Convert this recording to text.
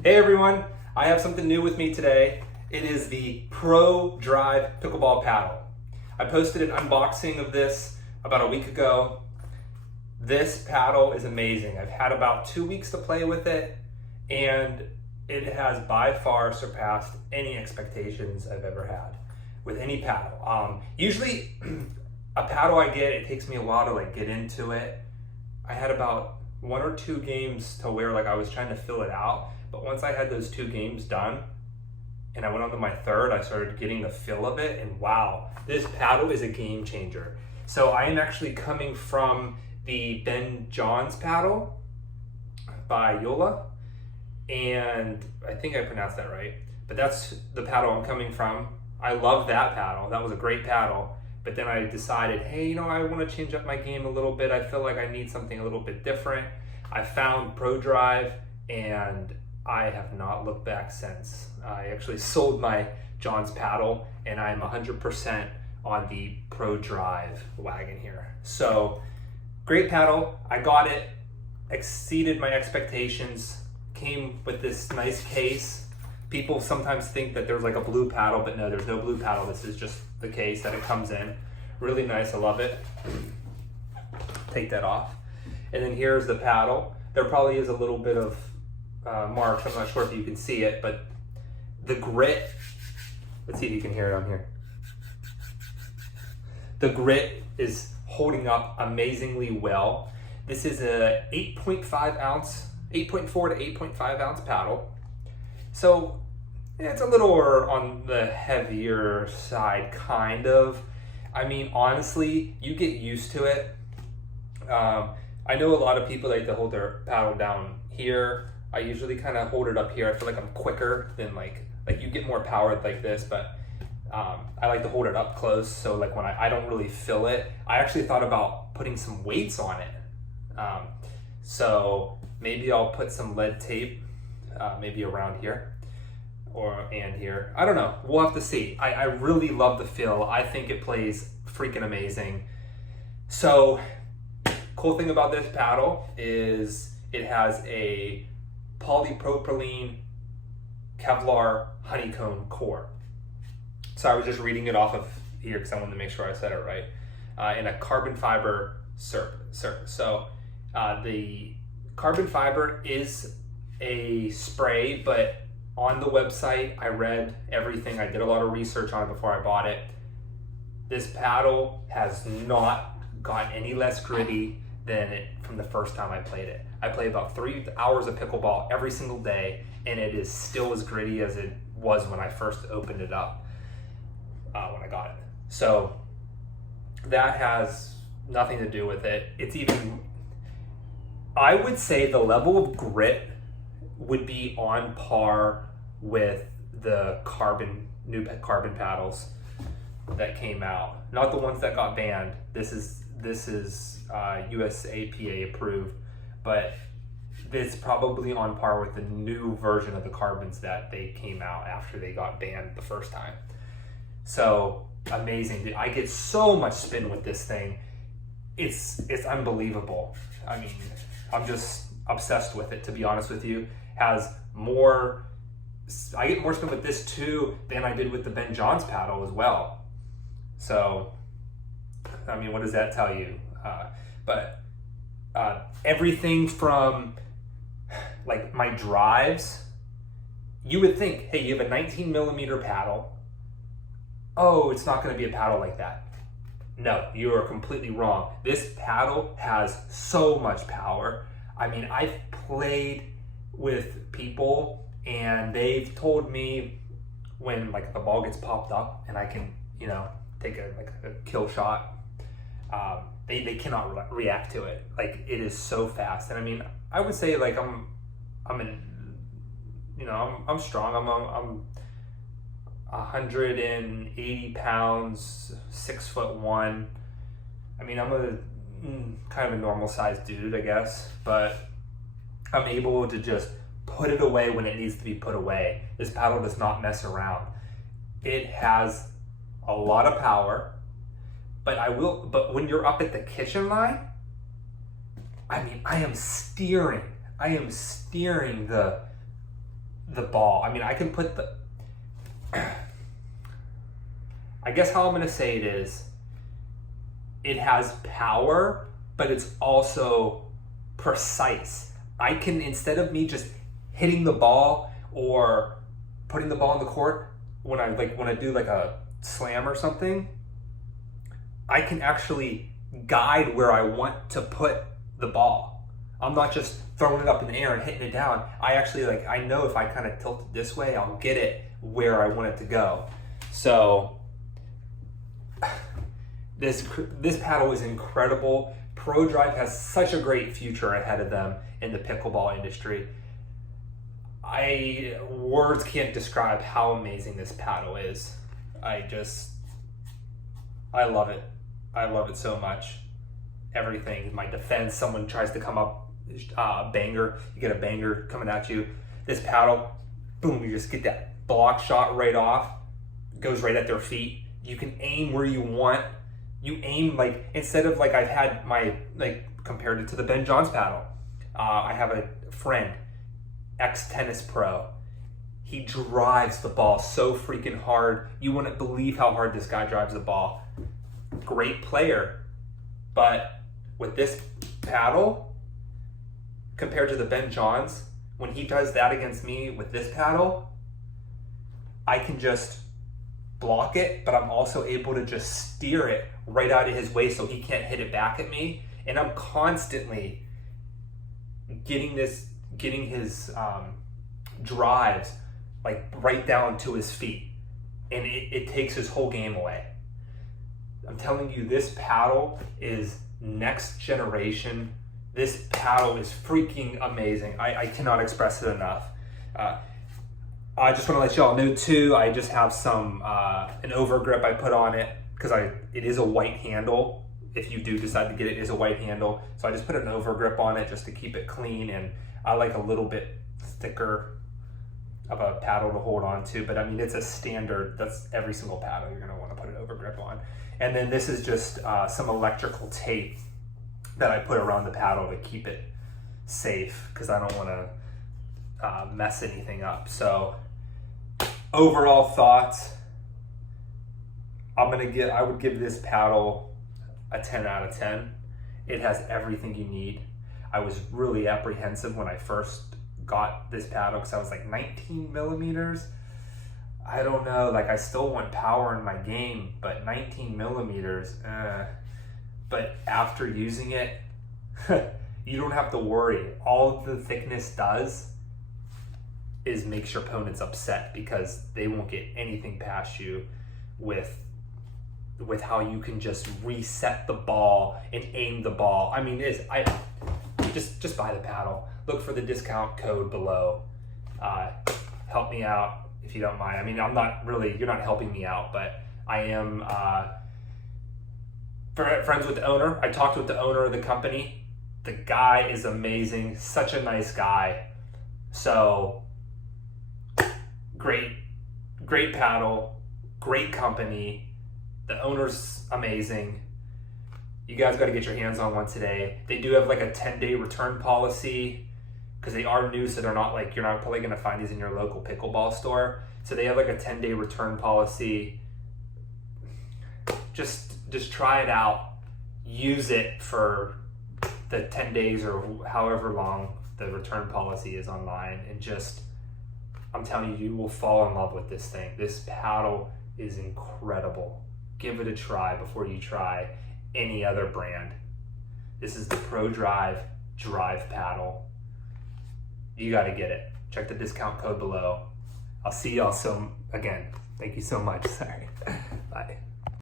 Hey everyone, I have something new with me today. It is the ProDrive Pickleball Paddle. I posted an unboxing of this about a week ago. This paddle is amazing. I've had about 2 weeks to play with it, and it has by far surpassed any expectations I've ever had with any paddle. Usually a paddle I get, it takes me a while to get into it. I had about 1 or 2 games to where I was trying to fill it out. But once I had those 2 games done and I went on to my third, I started getting the feel of it, and wow, this paddle is a game changer. So I am actually coming from the Ben Johns paddle by Yola, and I think I pronounced that right, but that's the paddle I'm coming from. I love that paddle. That was a great paddle. But then I decided, hey, I want to change up my game a little bit. I feel like I need something a little bit different. I found ProDrive, and I have not looked back since. I actually sold my John's paddle, and I'm 100% on the ProDrive wagon here. So, great paddle. I got it, exceeded my expectations, came with this nice case. People sometimes think that there's a blue paddle, but no, there's no blue paddle. This is just the case that it comes in. Really nice, I love it. Take that off. And then here's the paddle. There probably is a little bit of marks. I'm not sure if you can see it, but the grit, let's see if you can hear it on here. The grit is holding up amazingly well. This is a 8.4 to 8.5 ounce paddle. So it's a little on the heavier side, kind of. I mean, honestly, you get used to it. I know a lot of people like to hold their paddle down here. I usually kind of hold it up here. I feel like I'm quicker than like you get more power like this, but I like to hold it up close. So when I don't really feel it, I actually thought about putting some weights on it. So maybe I'll put some lead tape, maybe around here and here. I don't know. We'll have to see. I really love the feel. I think it plays freaking amazing. So cool thing about this paddle is it has a polypropylene Kevlar honeycomb core. So I was just reading it off of here because I wanted to make sure I said it right. And a carbon fiber surface. So the carbon fiber is a spray, but on the website I read everything. I did a lot of research on it before I bought it. This paddle has not gotten any less gritty than it from the first time I played it. I play about 3 hours of pickleball every single day, and it is still as gritty as it was when I first opened it up, when I got it. So that has nothing to do with it. It's even, I would say the level of grit would be on par with the new carbon paddles that came out. Not the ones that got banned. This is USAPA approved, but it's probably on par with the new version of the carbons that they came out after they got banned the first time. So amazing. I get so much spin with this thing. It's unbelievable. I mean, I'm just obsessed with it, to be honest with you. I get more spin with this too than I did with the Ben Johns paddle as well. So I mean, what does that tell you? But everything from my drives, you would think, hey, you have a 19 millimeter paddle. Oh, it's not going to be a paddle like that. No, you are completely wrong. This paddle has so much power. I mean, I've played with people and they've told me when the ball gets popped up and I can, take a kill shot, they cannot react to it. It is so fast. And I mean, I would say I'm strong. I'm 180 pounds, 6'1". I mean, I'm a kind of a normal sized dude, I guess, but I'm able to just put it away when it needs to be put away. This paddle does not mess around. It has a lot of power, but when you're up at the kitchen line, I mean, I am steering the the ball. I mean, I can put I guess how I'm gonna say it is, it has power, but it's also precise. I can, instead of me just hitting the ball or putting the ball in the court, when I do like a slam or something, I can actually guide where I want to put the ball. I'm not just throwing it up in the air and hitting it down. I actually, like, I know if I kind of tilt it this way, I'll get it where I want it to go. So this paddle is incredible. ProDrive has such a great future ahead of them in the pickleball industry. Words can't describe how amazing this paddle is. I love it. I love it so much. Everything, my defense, someone tries to come up, banger, you get a banger coming at you. This paddle, boom, you just get that block shot right off, goes right at their feet. You can aim where you want. You aim, like, instead of, like, I've had my, like, compared it to the Ben Johns paddle. I have a friend, ex-tennis pro. He drives the ball so freaking hard. You wouldn't believe how hard this guy drives the ball. Great player. But with this paddle, compared to the Ben Johns, when he does that against me with this paddle, I can just block it, but I'm also able to just steer it right out of his way so he can't hit it back at me. And I'm constantly getting his drives like right down to his feet, and it takes his whole game away. I'm telling you, this paddle is next generation. This paddle is freaking amazing. I cannot express it enough. I just want to let y'all know too, I just have an overgrip I put on it because it is a white handle. If you do decide to get it, it is a white handle. So I just put an overgrip on it just to keep it clean, and I like a little bit thicker of a paddle to hold on to, but I mean, it's a standard, that's every single paddle you're gonna wanna put an overgrip on. And then this is just some electrical tape that I put around the paddle to keep it safe because I don't wanna mess anything up. So overall thoughts, I would give this paddle a 10 out of 10. It has everything you need. I was really apprehensive when I first got this paddle because I was like, 19 millimeters? I don't know, like, I still want power in my game, but 19 millimeters, But after using it, you don't have to worry. All the thickness does is makes your opponents upset because they won't get anything past you with how you can just reset the ball and aim the ball. I mean, just buy the paddle. Look for the discount code below. Help me out if you don't mind. I mean, you're not helping me out, but I am friends with the owner. I talked with the owner of the company. The guy is amazing, such a nice guy. So great paddle, great company. The owner's amazing. You guys got to get your hands on one today. They do have like a 10-day return policy because they are new, so they're not like, you're not probably going to find these in your local pickleball store. So they have like a 10-day return policy. Just try it out. Use it for the 10 days or however long the return policy is online, and I'm telling you, you will fall in love with this thing. This paddle is incredible. Give it a try before you try any other brand. This is the ProDrive DRIVE paddle. You got to get it. Check the discount code below. I'll see y'all again. Thank you so much. Sorry. Bye.